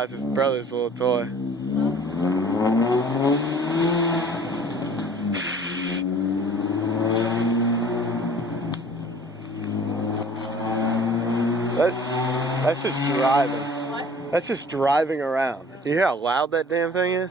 Nah, it's his brother's little toy. That's just driving. What? That's just driving around. You hear how loud that damn thing is?